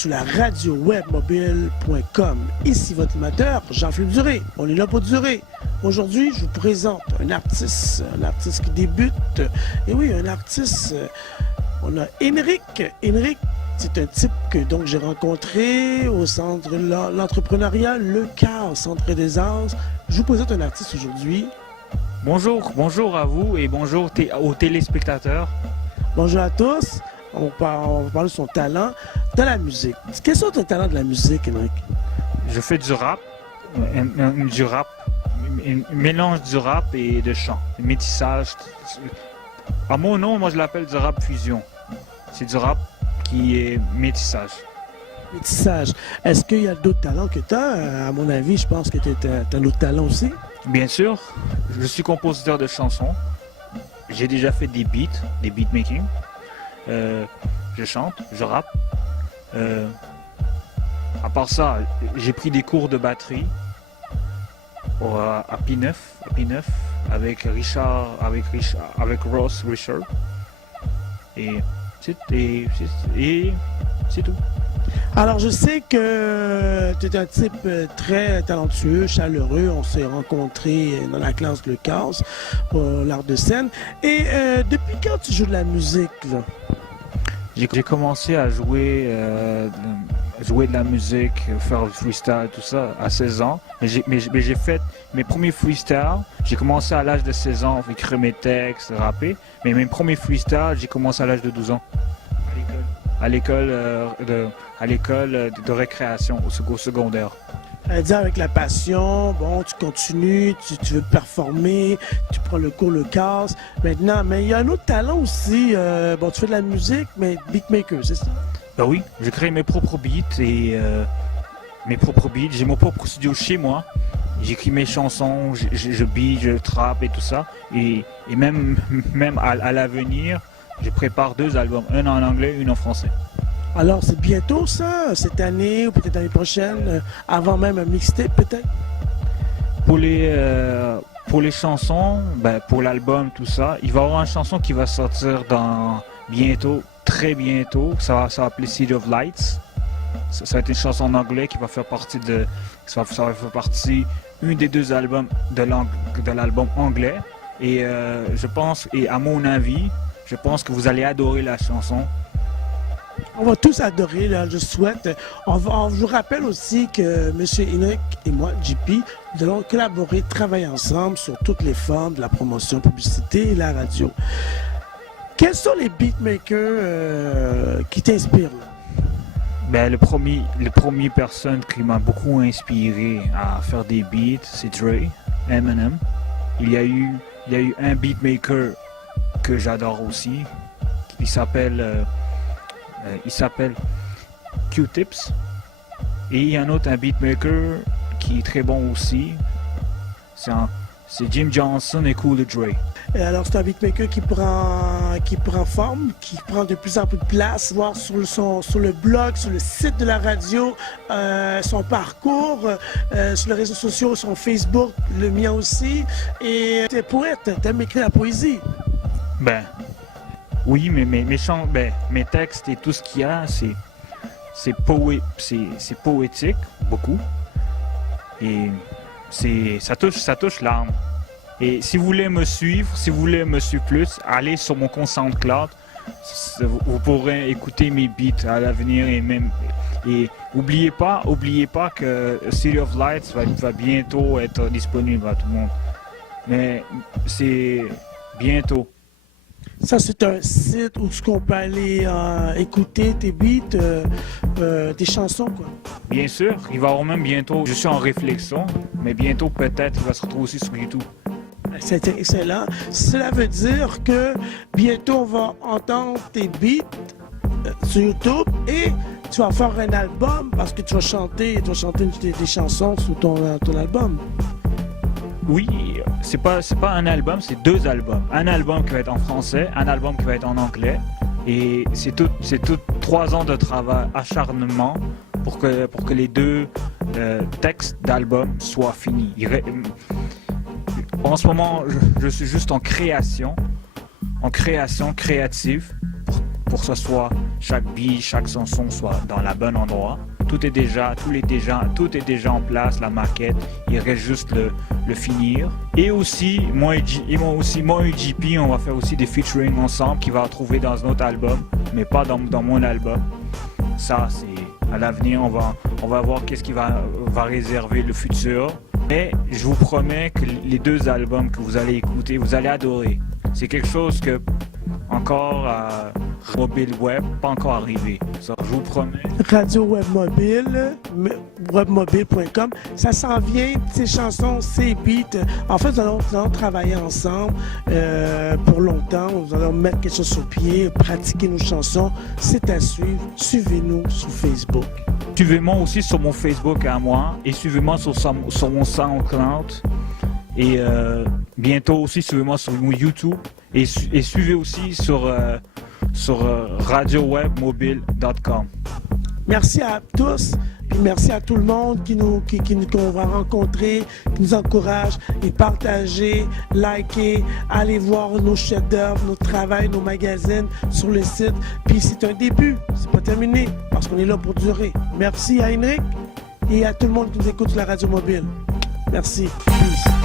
sur la radio webmobile.com. Ici votre animateur, Jean-Philippe Duré. On est là pour durer. Aujourd'hui, je vous présente un artiste qui débute. Et oui, un artiste, on a Henrik. Henrik, c'est un type que donc j'ai rencontré au centre de l'entrepreneuriat, le CAR, Centre des Arts. Je vous présente un artiste aujourd'hui. Bonjour à vous et bonjour aux téléspectateurs. Bonjour à tous. On va parler de son talent dans la musique. Quels sont tes talents de la musique, Henrik? Je fais du rap, un mélange du rap et de chant, un métissage. À mon nom, moi je l'appelle du rap fusion. C'est du rap qui est métissage. Métissage. Est-ce qu'il y a d'autres talents que tu as? À mon avis, je pense que tu as d'autres talents aussi. Bien sûr, je suis compositeur de chansons. J'ai déjà fait des beatmaking. Je chante, je rappe. À part ça, j'ai pris des cours de batterie à P9 avec Ross Richard. Et c'est tout. Alors, je sais que tu es un type très talentueux, chaleureux. On s'est rencontrés dans la classe de Lucas, l'art de scène. Et depuis quand tu joues de la musique, là? J'ai commencé à jouer de la musique, faire du freestyle, tout ça, à 16 ans. Mais j'ai fait mes premiers freestyles. J'ai commencé à l'âge de 16 ans, écrire mes textes, rapper. Mais mes premiers freestyles, j'ai commencé à l'âge de 12 ans. À l'école de récréation, au secondaire. Dire avec la passion, bon, tu continues, tu veux performer, tu prends le cours, le casse. Maintenant, mais il y a un autre talent aussi. Bon, tu fais de la musique, mais beatmaker, c'est ça? Ben oui, j'ai créé mes propres beats et j'ai mon propre studio chez moi. J'écris mes chansons, je beat, je trappe et tout ça. Et même à l'avenir, je prépare 2 albums, un en anglais, un en français. Alors, c'est bientôt ça, cette année ou peut-être l'année prochaine, avant même un mixtape peut-être? Pour les chansons, ben, pour l'album, tout ça, il va y avoir une chanson qui va sortir bientôt, très bientôt. Ça va s'appeler City of Lights. Ça va être une chanson en anglais qui va faire partie une des 2 albums de l'album anglais. Et je pense, et à mon avis, je pense que vous allez adorer la chanson. On va tous adorer, là, je souhaite. Je vous rappelle aussi que M. Henrik et moi, JP, nous allons collaborer, travailler ensemble sur toutes les formes de la promotion, publicité et la radio. Quels sont les beatmakers qui t'inspirent? Ben, le premier personne qui m'a beaucoup inspiré à faire des beats, c'est Dre, Eminem. Il y a eu un beatmaker que j'adore aussi. Il s'appelle Q-Tips. Et il y a un beatmaker qui est très bon aussi. C'est Jim Johnson et Cool Dre. Et alors, c'est un beatmaker qui prend forme, qui prend de plus en plus de place, voir sur le blog, sur le site de la radio, son parcours, sur les réseaux sociaux, son Facebook, le mien aussi. Et t'es poète, t'aimes écrire la poésie. Ben, oui, mais mes textes et tout ce qu'il y a, c'est poétique, beaucoup. Et ça touche l'âme. Et si vous voulez me suivre plus, allez sur mon compte SoundCloud. Vous pourrez écouter mes beats à l'avenir et oubliez pas que City of Lights va bientôt être disponible à tout le monde. Mais c'est bientôt. Ça, c'est un site où on peut aller écouter tes beats, tes chansons, quoi. Bien sûr, il va y avoir même bientôt, je suis en réflexion, mais bientôt peut-être il va se retrouver aussi sur YouTube. C'est excellent. Cela veut dire que bientôt on va entendre tes beats sur YouTube et tu vas faire un album parce que tu vas chanter des chansons sur ton album. Oui, c'est pas un album, c'est 2 albums. Un album qui va être en français, un album qui va être en anglais. Et c'est tout 3 ans de travail, acharnement pour que les 2 textes d'album soient finis. En ce moment, je suis juste en création créative pour que ce soit chaque beat, chaque chanson soit dans le bon endroit. Tout est déjà en place, la maquette. Il reste juste le finir. Et aussi, moi et JP, on va faire aussi des featuring ensemble qui va retrouver dans un autre album, mais pas dans mon album. Ça, c'est à l'avenir. On va voir qu'est-ce qui va réserver le futur. Mais je vous promets que les 2 albums que vous allez écouter, vous allez adorer. C'est quelque chose que encore à mobile web, pas encore arrivé. Ça, je vous promets. Radio Web Mobile, webmobile.com, ça s'en vient, ces chansons, ces beats. En fait, nous allons travailler ensemble pour longtemps. Nous allons mettre quelque chose sur pied, pratiquer nos chansons. C'est à suivre. Suivez-nous sur Facebook. Suivez-moi aussi sur mon Facebook à moi et suivez-moi sur mon SoundCloud. Et bientôt aussi, suivez-moi sur mon YouTube. Et suivez aussi sur radiowebmobile.com. Merci à tous, puis merci à tout le monde qu'on va rencontrer, qui nous encourage et partagez, likez, allez voir nos chefs-d'œuvre, nos travails, nos magazines sur le site. Puis c'est un début, c'est pas terminé, parce qu'on est là pour durer. Merci à Henrik et à tout le monde qui nous écoute sur la radio mobile. Merci. Peace.